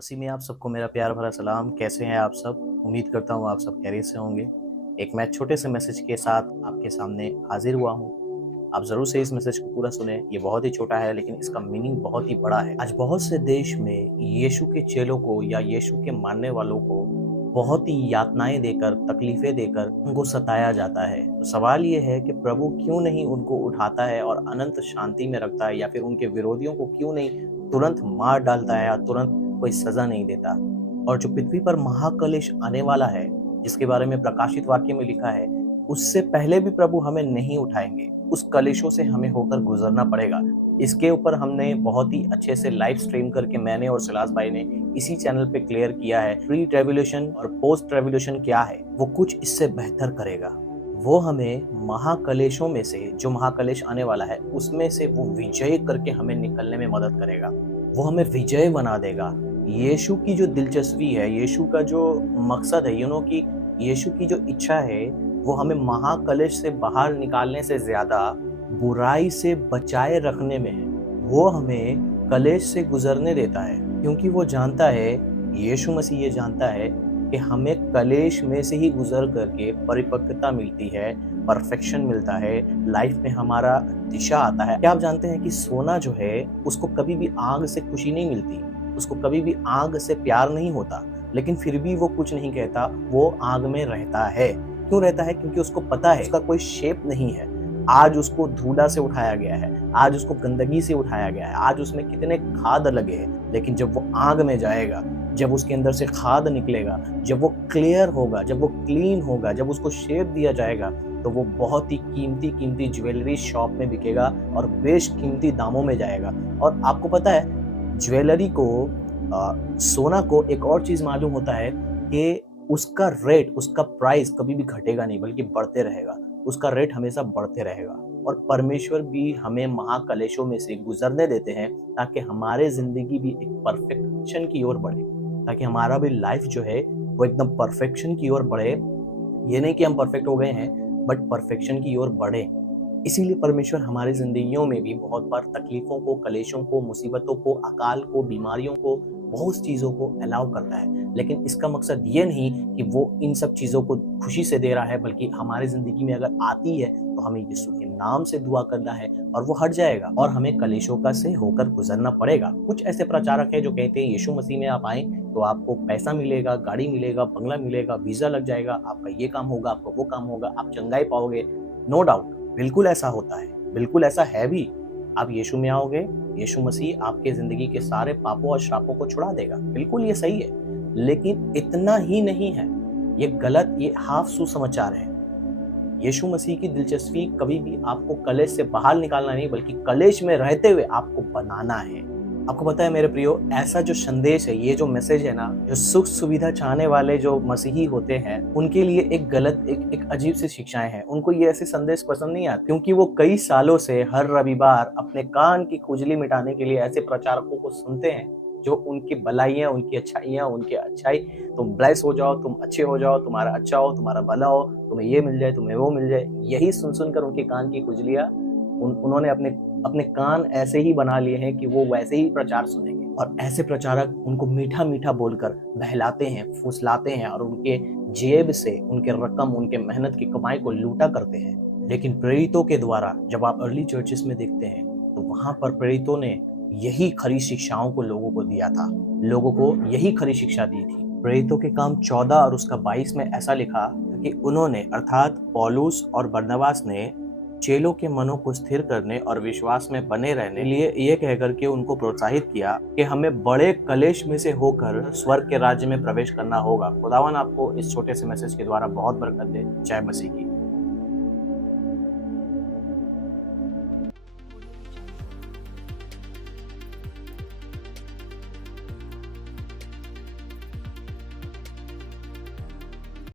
मसीह में आप सबको मेरा प्यार भरा सलाम। कैसे हैं आप सब? उम्मीद करता हूँ आप सब खैरियत से होंगे। एक मैं छोटे से मैसेज के साथ आपके सामने हाजिर हुआ हूँ। आप ज़रूर से इस मैसेज को पूरा सुने। ये बहुत ही छोटा है लेकिन इसका मीनिंग बहुत ही बड़ा है। आज बहुत से देश में यीशु के चेलों को या यीशु के मानने वालों को बहुत ही यातनाएं देकर, तकलीफें देकर उनको सताया जाता है। तो सवाल ये है कि प्रभु क्यों नहीं उनको उठाता है और अनंत शांति में रखता है, या फिर उनके विरोधियों को क्यों नहीं तुरंत मार डालता है या तुरंत कोई सजा नहीं देता। और जो पृथ्वी पर महाक्लेश आने वाला है, जिसके बारे में प्रकाशित वाक्य में लिखा है, उससे पहले भी प्रभु हमें नहीं उठाएंगे। उस कलेशों से हमें होकर गुजरना पड़ेगा। इसके ऊपर हमने बहुत ही अच्छे से लाइव स्ट्रीम करके मैंने और सिलास भाई ने इसी चैनल पे क्लियर किया है। प्री ट्रेवुलेशन और पोस्ट ट्रेवुलेशन क्या है, वो कुछ इससे बेहतर करेगा। वो हमें महाक्लेशों में से, जो महाक्लेश आने वाला है उसमें से वो विजय करके हमें निकलने में मदद करेगा। वो हमें विजय बना देगा। यीशु की जो दिलचस्पी है, यीशु का जो मकसद है, कि यीशु की जो इच्छा है, वो हमें महाक्लेश से बाहर निकालने से ज्यादा बुराई से बचाए रखने में है। वो हमें कलेश से गुजरने देता है, क्योंकि वो जानता है, यीशु मसीह ये जानता है कि हमें कलेश में से ही गुजर करके परिपक्वता मिलती है, परफेक्शन मिलता है, लाइफ में हमारा दिशा आता है। क्या आप जानते हैं कि सोना जो है उसको कभी भी आग से खुशी नहीं मिलती, उसको कभी भी आग से प्यार नहीं होता, लेकिन फिर भी वो कुछ नहीं कहता, वो आग में रहता है। क्यों रहता है? क्योंकि उसको पता है उसका कोई शेप नहीं है। आज उसको धूला से उठाया गया है, आज उसको गंदगी से उठाया गया है, आज उसमें कितने खाद लगे हैं, लेकिन जब वो आग में जाएगा, जब उसके अंदर से खाद निकलेगा, जब वो क्लियर होगा, जब वो क्लीन होगा, जब उसको शेप दिया जाएगा, तो वो बहुत ही कीमती कीमती ज्वेलरी शॉप में बिकेगा और बेशकीमती दामों में जाएगा। और आपको पता है, ज्वेलरी को, सोना को एक और चीज मालूम होता है कि उसका रेट, उसका प्राइस कभी भी घटेगा नहीं, बल्कि बढ़ते रहेगा। उसका रेट हमेशा बढ़ते रहेगा। और परमेश्वर भी हमें महाक्लेशों में से गुजरने देते हैं ताकि हमारे जिंदगी भी एक परफेक्शन की ओर बढ़े, ताकि हमारा भी लाइफ जो है वो एकदम परफेक्शन की ओर बढ़े। ये नहीं कि हम परफेक्ट हो गए हैं, बट परफेक्शन की ओर बढ़े। इसीलिए परमेश्वर हमारी जिंदगियों में भी बहुत बार तकलीफों को, कलेशों को, मुसीबतों को, अकाल को, बीमारियों को, बहुत चीजों को अलाउ करता है। लेकिन इसका मकसद ये नहीं कि वो इन सब चीजों को खुशी से दे रहा है, बल्कि हमारी जिंदगी में अगर आती है तो हमें यीशु के नाम से दुआ करना है और वो हट जाएगा, और हमें कलेशों का से होकर गुजरना पड़ेगा। कुछ ऐसे प्रचारक हैं जो कहते हैं यीशु मसीह में आप आए तो आपको पैसा मिलेगा, गाड़ी मिलेगा, बंगला मिलेगा, वीजा लग जाएगा, आपका ये काम होगा, आपका वो काम होगा, आप चंगाई पाओगे। नो डाउट, बिल्कुल ऐसा होता है, बिल्कुल ऐसा है भी। आप यीशु में आओगे, यीशु मसीह आपके जिंदगी के सारे पापों और श्रापों को छुड़ा देगा, बिल्कुल ये सही है। लेकिन इतना ही नहीं है, ये गलत, ये हाफ सुसमाचार है। यीशु मसीह की दिलचस्पी कभी भी आपको कलेश से बाहर निकालना नहीं, बल्कि कलेश में रहते हुए आपको बनाना है। आपको पता है मेरे प्रियो, ऐसा जो संदेश है, ये जो मैसेज है ना, जो सुख सुविधा चाहने वाले जो मसीही होते हैं, उनके लिए एक गलत, एक अजीब सी शिक्षाएं हैं। उनको ये ऐसे संदेश पसंद नहीं आते, क्योंकि वो कई सालों से हर रविवार अपने कान की खुजली मिटाने के लिए ऐसे प्रचारकों को सुनते हैं जो उनकी भलाइयाँ, उनकी अच्छाइयाँ, उनके अच्छाई, तुम ब्लेस हो जाओ, तुम अच्छे हो जाओ, तुम्हारा अच्छा हो, तुम्हारा भला हो, तुम्हें ये मिल जाए, तुम्हें वो मिल जाए। यही सुन सुनकर उनके कान की खुजलियाँ उन्होंने अपने कान ऐसे ही बना लिए हैं कि वो वैसे ही प्रचार सुनेंगे। और ऐसे प्रचारक उनको मीठा मीठा बोलकर बहलाते हैं, फुसलाते हैं, और उनके जेब से उनके रकम, उनके मेहनत की कमाई को लूटा करते हैं। लेकिन प्रेरितों के द्वारा जब आप अर्ली चर्चेस में देखते हैं, तो वहां पर प्रेरितों ने यही खरी शिक्षाओं को लोगों को दिया था, लोगों को यही खरी शिक्षा दी थी। प्रेरितों के काम 14 और उसका 22 में ऐसा लिखा कि उन्होंने, अर्थात पौलुस और बरनबास ने, चेलों के मनों को स्थिर करने और विश्वास में बने रहने लिए ये कहकर के उनको प्रोत्साहित किया कि हमें बड़े कलेश में से होकर स्वर्ग के राज्य में प्रवेश करना होगा। खुदावन आपको इस छोटे से मैसेज के द्वारा बहुत बरकत दे। जय मसीह की।